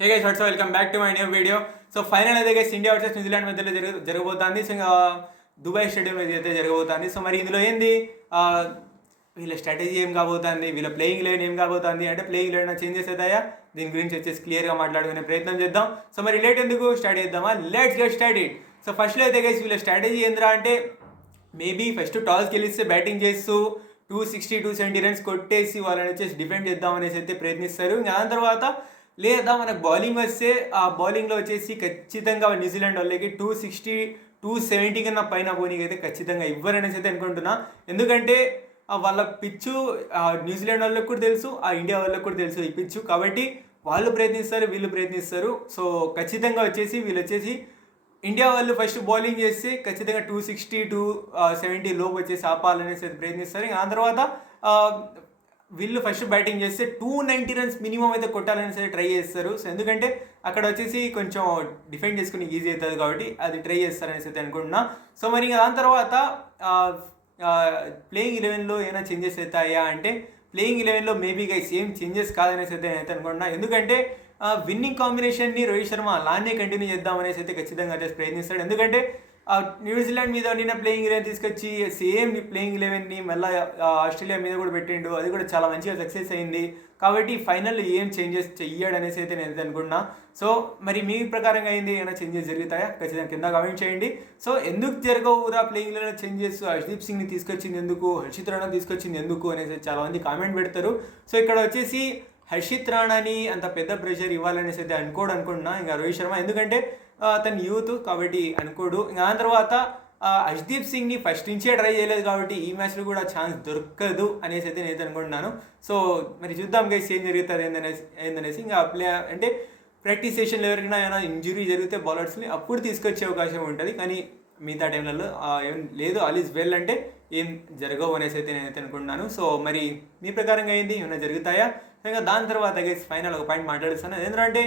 Hey guys what's welcome back to my new video. So final అయితే guys India versus New Zealand మధ్యలో జరగబోతుంది. So ఇంకా Dubai స్టేడియంలో అయితే జరగబోతుంది. సో మరి ఇందులో ఏంది వీళ్ళ స్ట్రాటజీ ఏం కాబోతుంది, వీళ్ళ ప్లేయింగ్ లెవెన్ ఏం కాబోతుంది అంటే ప్లేయింగ్ లెవెన్ చేంజెస్ అవుతాయా, దీని గురించి వచ్చేసి క్లియర్గా మాట్లాడుకునే ప్రయత్నం చేద్దాం. సో మరి లేట్ ఎందుకు స్టార్ట్ చేద్దామా, లెట్స్ గెట్ స్టార్టెడ్. సో ఫస్ట్లో అయితే గైస్ వీళ్ళ స్ట్రాటజీ ఏంద్రా అంటే మేబీ ఫస్ట్ టాస్ గెలిస్తే బ్యాటింగ్ చేస్తూ 260 270 రన్స్ కొట్టేసి వాళ్ళని వచ్చేసి డిఫెండ్ చేద్దాం అనేసి అయితే ప్రయత్నిస్తారు. ఇంకా దాని తర్వాత లేదా మనకు బౌలింగ్ వస్తే ఆ బౌలింగ్లో వచ్చేసి ఖచ్చితంగా న్యూజిలాండ్ వాళ్ళకి 260 270 కన్నా పైన బౌలింగ్ అయితే ఖచ్చితంగా ఇవ్వరనేసి అయితే అనుకుంటున్నా. ఎందుకంటే వాళ్ళ పిచ్చు న్యూజిలాండ్ వాళ్ళకి కూడా తెలుసు, ఆ ఇండియా వాళ్ళకి కూడా తెలుసు ఈ పిచ్చు. కాబట్టి వాళ్ళు ప్రయత్నిస్తారు, వీళ్ళు ప్రయత్నిస్తారు. సో ఖచ్చితంగా వచ్చేసి వీళ్ళు వచ్చేసి ఇండియా వాళ్ళు ఫస్ట్ బౌలింగ్ చేస్తే ఖచ్చితంగా 260 270 లోపు వచ్చేసి ఆపాలనేసి ప్రయత్నిస్తారు. ఇంకా ఆ తర్వాత వీళ్ళు ఫస్ట్ బ్యాటింగ్ చేస్తే 290 రన్స్ మినిమం అయితే కొట్టాలని సరే ట్రై చేస్తారు. సో ఎందుకంటే అక్కడ వచ్చేసి కొంచెం డిఫెండ్ చేసుకుని ఈజీ అవుతుంది కాబట్టి అది ట్రై చేస్తారనేసి అయితే అనుకుంటున్నా. సో మరి ఇంకా దాని తర్వాత ప్లేయింగ్ 11లో ఏమైనా చేంజెస్ అవుతాయా అంటే ప్లేయింగ్ 11లో మేబీ గైస్ ఏం చేంజెస్ కాదనేసి అయితే నేనైతే అనుకుంటున్నా. ఎందుకంటే విన్నింగ్ కాంబినేషన్ని రోహిత్ శర్మ అలానే కంటిన్యూ చేద్దామనేసి అయితే ఖచ్చితంగా అయితే ప్రయత్నిస్తాడు. ఎందుకంటే న్యూజిలాండ్ మీద నిన్న ప్లేయింగ్ 11 తీసుకొచ్చి సేమ్ ప్లేయింగ్ 11ని మళ్ళీ ఆస్ట్రేలియా మీద కూడా పెట్టిండు, అది కూడా చాలా మంచిగా సక్సెస్ అయింది. కాబట్టి ఫైనల్ ఏం చేంజెస్ చెయ్యడు అనేసి అయితే నేను అనుకుంటున్నా. సో మరి మీ ప్రకారంగా అయింది, ఏమైనా చేంజెస్ జరుగుతాయా ఖచ్చితంగా కింద కామెంట్ చేయండి. సో ఎందుకు జరగవురా ప్లేయింగ్ 11 చేంజెస్, హర్షదీప్ సింగ్ని తీసుకొచ్చింది ఎందుకు, హర్షిత్ రాణా తీసుకొచ్చింది ఎందుకు అనేసి చాలామంది కామెంట్ పెడతారు. సో ఇక్కడ వచ్చేసి హర్షిత్ రాణాని అంత పెద్ద ప్రెషర్ ఇవ్వాలనేసి అయితే అనుకుంటున్నా ఇంకా రోహిత్ శర్మ, ఎందుకంటే తన యూత్ కాబట్టి అనుకోడు. ఇంకా దాని తర్వాత హర్షదీప్ సింగ్ని ఫస్ట్ నుంచే ట్రై చేయలేదు కాబట్టి ఈ మ్యాచ్లో కూడా ఛాన్స్ దొరకదు అనేసి అయితే నేను అనుకుంటున్నాను. సో మరి చూద్దాం గైస్ ఏం జరుగుతుంది ఏందనేసి. ఇంకా అంటే ప్రాక్టీస్ సెషన్లో ఎవరికైనా ఏమైనా ఇంజురీ జరిగితే బౌలర్స్ని అప్పుడు తీసుకొచ్చే అవకాశం ఉంటుంది, కానీ మిగతా టైంలలో ఏం లేదు, ఆల్ ఈజ్ వెల్ అంటే ఏం జరగవు అనేసి అయితే నేనైతే అనుకుంటున్నాను. సో మరి మీ ప్రకారంగా ఏంది, ఏమైనా జరుగుతాయా? ఇంకా దాని తర్వాత గైస్ ఫైనల్ ఒక పాయింట్ మాట్లాడుస్తాను. ఎందుకంటే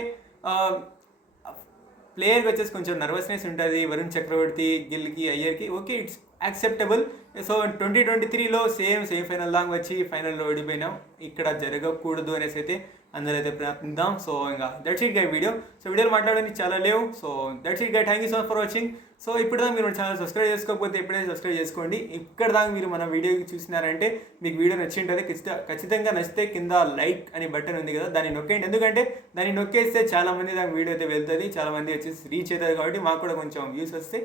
ప్లేయర్కి వచ్చేసి కొంచెం నర్వస్నెస్ ఉంటుంది, వరుణ్ చక్రవర్తి, గిల్కి, అయ్యర్కి. Okay, it's acceptable. సో 2023లో సెమీఫైనల్ దాకా వచ్చి ఫైనల్లో ఓడిపోయినాం, ఇక్కడ జరగకూడదు అనేసి అయితే అందరూ అయితే ప్రయత్నిద్దాం. సో ఇంకా that's it guy video. So వీడియోలు మాట్లాడడానికి చాలా లేవు. So that's it guy, thank you so much for watching. So ఇప్పుడు దాకా మీరు మన ఛానల్ సబ్స్క్రైబ్ చేసుకోకపోతే ఎప్పుడైతే సబ్స్క్రైబ్ చేసుకోండి. ఇక్కడ దాకా మీరు మన వీడియో చూసినారంటే మీకు వీడియో నచ్చి ఉంటుంది. ఖచ్చితంగా నచ్చితే కింద లైక్ అనే బటన్ ఉంది కదా, దాన్ని నొక్కేయండి. ఎందుకంటే దాన్ని నొక్కేస్తే చాలామంది దాకా వీడియో అయితే వెళ్తుంది, చాలామంది వచ్చేసి రీచ్ అవుతుంది. కాబట్టి మాకు కూడా కొంచెం వ్యూస్ వస్తే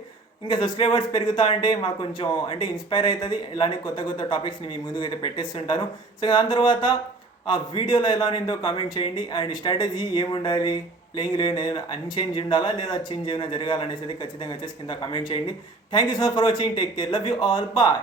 ఇంకా సబ్స్క్రైబర్స్ పెరుగుతా అంటే మాకు కొంచెం అంటే ఇన్స్పైర్ అవుతుంది. ఇలానే కొత్త కొత్త టాపిక్స్ని మీ ముందుకు అయితే పెట్టేస్తుంటాను. సో దాని తర్వాత ఆ వీడియోలో ఎలా ఉందో కామెంట్ చేయండి. అండ్ స్ట్రాటజీ ఏముండాలి, ప్లేయింగ్ 11 ఏదైనా అన్చేంజ్ ఉండాలా లేదా చేంజ్ ఏమైనా జరగాలనేసి ఖచ్చితంగా వచ్చేసి కింద కామెంట్ చేయండి. Thank you so much for watching, take care, love you all, bye.